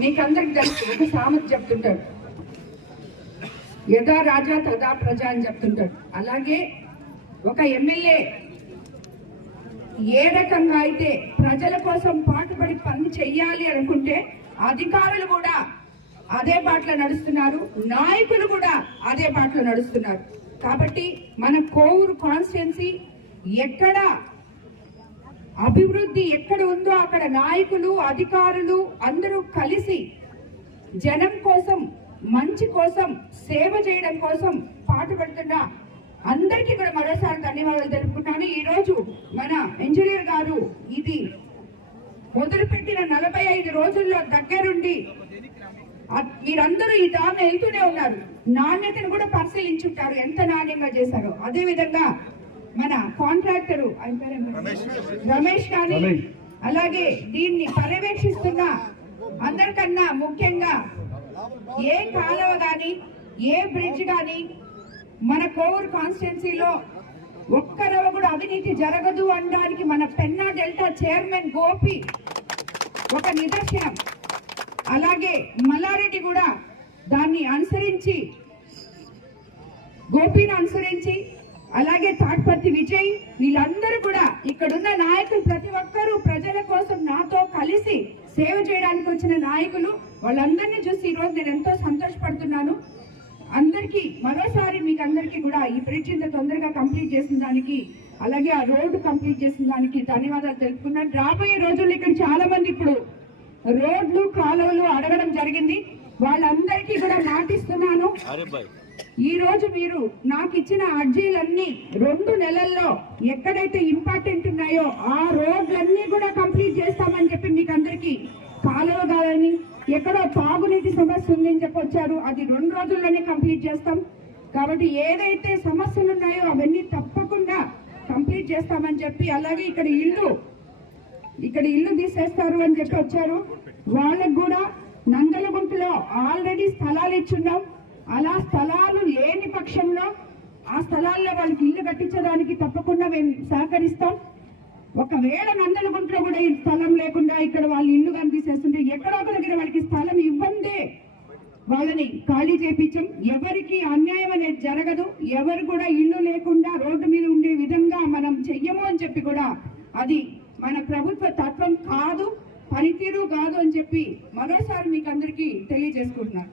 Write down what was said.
నీకందరికి తెలుసు ఒక సామెత చెప్తుంటాడు. యథా రాజా తదా ప్రజ అని చెప్తుంటాడు. అలాగే ఒక ఎమ్మెల్యే ఏ రకంగా అయితే ప్రజల కోసం పాటుపడి పని చెయ్యాలి అనుకుంటే అధికారులు కూడా అదే బాటలో నడుస్తున్నారు నాయకులు కూడా అదే బాటలో నడుస్తున్నారు. కాబట్టి మన కోవూరు కాన్స్టిట్యున్సీ ఎక్కడ అభివృద్ధి ఎక్కడ ఉందో అక్కడ నాయకులు అధికారులు అందరూ కలిసి జనం కోసం మంచి కోసం సేవ చేయడం కోసం పాటుపడుతున్న అందరికీ కూడా మరోసారి ధన్యవాదాలు తెలుపుకుంటాను ఈ రోజు మన ఇంజనీర్ గారు ఇది మొదలుపెట్టిన నలభై ఐదు రోజుల్లో దగ్గరుండి మీరందరూ ఈ దారిన వెళ్తూనే ఉన్నారు. నాణ్యతను కూడా పరిశీలించుంటారు. ఎంత నాణ్యంగా చేశారో. అదే విధంగా మన కాంట్రాక్టరు? రమేష్. గాని అలాగే దీన్ని పర్యవేక్షిస్తున్న అందరికన్నా ముఖ్యంగా ఏ కాలువ గాని ఏ బ్రిడ్జ్ గాని మన కోవూరు కాన్స్టిట్యున్సీలో ఒక్కరవ కూడా అవినీతి జరగదు అనడానికి మన పెన్నా డెల్టా చైర్మన్ గోపి ఒక నిదర్శనం. అలాగే మల్లారెడ్డి కూడా దాన్ని అనుసరించి గోపిని అనుసరించి అలాగే తాట్పర్తి విజయ్ వీళ్ళందరూ కూడా ఇక్కడున్న నాయకులు ప్రతి ఒక్కరూ ప్రజల కోసం నాతో కలిసి సేవ చేయడానికి వచ్చిన నాయకులు వాళ్ళందరినీ చూసి ఈరోజు నేను ఎంతో సంతోషపడుతున్నాను. అందరికీ మరోసారి మీకు అందరికీ కూడా ఈ బ్రిడ్జ్ ఇంత తొందరగా కంప్లీట్ చేసిన దానికి అలాగే ఆ రోడ్డు కంప్లీట్ చేసిన దానికి ధన్యవాదాలు తెలుపుకున్నాను. రాబోయే రోజుల్లో ఇక్కడ చాలా మంది ఇప్పుడు రోడ్లు కాలువలు అడగడం జరిగింది. వాళ్ళందరికీ కూడా మాటిస్తున్నాను. ఈ రోజు మీరు నాకు ఇచ్చిన అర్జీలన్నీ రెండు నెలల్లో ఎక్కడైతే ఇంపార్టెంట్ ఉన్నాయో ఆ రోడ్లన్నీ కూడా కంప్లీట్ చేస్తామని చెప్పి మీకు అందరికి కాలువ కాదని ఎక్కడో తాగునీటి సమస్య ఉందని చెప్పి వచ్చారు. అది రెండు రోజుల్లోనే కంప్లీట్ చేస్తాం. కాబట్టి ఏదైతే సమస్యలు ఉన్నాయో అవన్నీ తప్పకుండా కంప్లీట్ చేస్తామని చెప్పి అలాగే ఇక్కడ ఇల్లు ఇక్కడ ఇల్లు తీసేస్తారు అని చెప్పి వచ్చారు. వాళ్ళకు కూడా నందలగుంటలో ఆల్రెడీ స్థలాలు ఇచ్చున్నాం. అలా స్థలాలు లేని పక్షంలో ఆ స్థలాల్లో వాళ్ళకి ఇల్లు కట్టించడానికి తప్పకుండా మేము సహకరిస్తాం. ఒకవేళ నందనగుంట్లో కూడా ఈ స్థలం లేకుండా ఇక్కడ వాళ్ళు ఇల్లు కనిపిసేస్తుంటే ఎక్కడో ఒక దగ్గర వాళ్ళకి స్థలం ఇవ్వందే. వాళ్ళని ఖాళీ చేపించం. ఎవరికి అన్యాయం అనేది జరగదు. ఎవరు కూడా ఇల్లు లేకుండా రోడ్డు మీద ఉండే విధంగా మనం చెయ్యము అని చెప్పి కూడా అది మన ప్రభుత్వ తత్వం కాదు పనితీరు కాదు అని చెప్పి మరోసారి మీకు అందరికీ తెలియజేసుకుంటున్నాను.